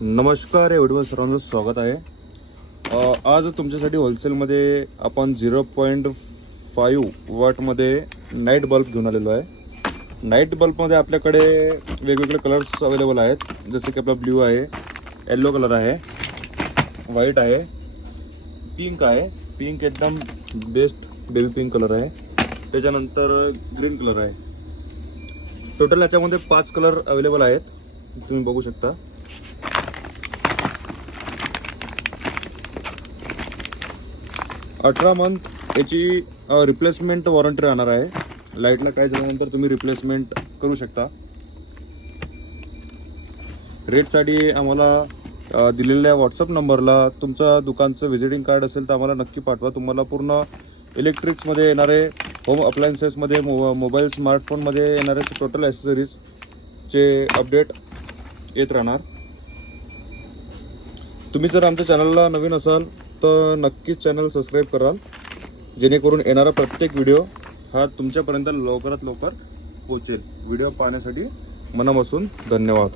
नमस्कार, या व्हिडिओवर सर्वांचं स्वागत आहे। आज तुमच्यासाठी होलसेलमध्ये आपण 0.5 वॉटमध्ये नाईट बल्ब घेऊन आलेलो आहे। नाईट बल्बमध्ये आपल्याकडे वेगवेगळे कलर्स अवेलेबल आहेत, जसे की आपला ब्ल्यू आहे, येलो कलर आहे, व्हाईट आहे, पिंक आहे। पिंक एकदम बेस्ट बेबी पिंक कलर आहे। त्याच्यानंतर ग्रीन कलर आहे। टोटल याच्यामध्ये 5 कलर अवेलेबल आहेत, तुम्ही बघू शकता। 18 मंथ याची रिप्लेसमेंट वॉरंटी राहणार आहे। लाईटला काय झाल्यानंतर तुम्ही रिप्लेसमेंट करू शकता। रेटसाठी आम्हाला दिलेल्या व्हॉट्सअप नंबरला तुमचा दुकानचं व्हिजिटिंग कार्ड असेल तर आम्हाला नक्की पाठवा। तुम्हाला पूर्ण इलेक्ट्रिक्समध्ये येणारे, होम अप्लायन्सेसमध्ये, मोबाईल स्मार्टफोनमध्ये येणारे टोटल ॲक्सेसरीजचे अपडेट येत राहणार। तुम्ही जर आमच्या चॅनलला नवीन असाल तर नक्कीच चॅनल सबस्क्राईब कराल, जेणेकरून येणारा प्रत्येक व्हिडिओ हा तुमच्यापर्यंत लवकरात लवकर पोहोचेल। व्हिडिओ पाहण्यासाठी मनापासून धन्यवाद।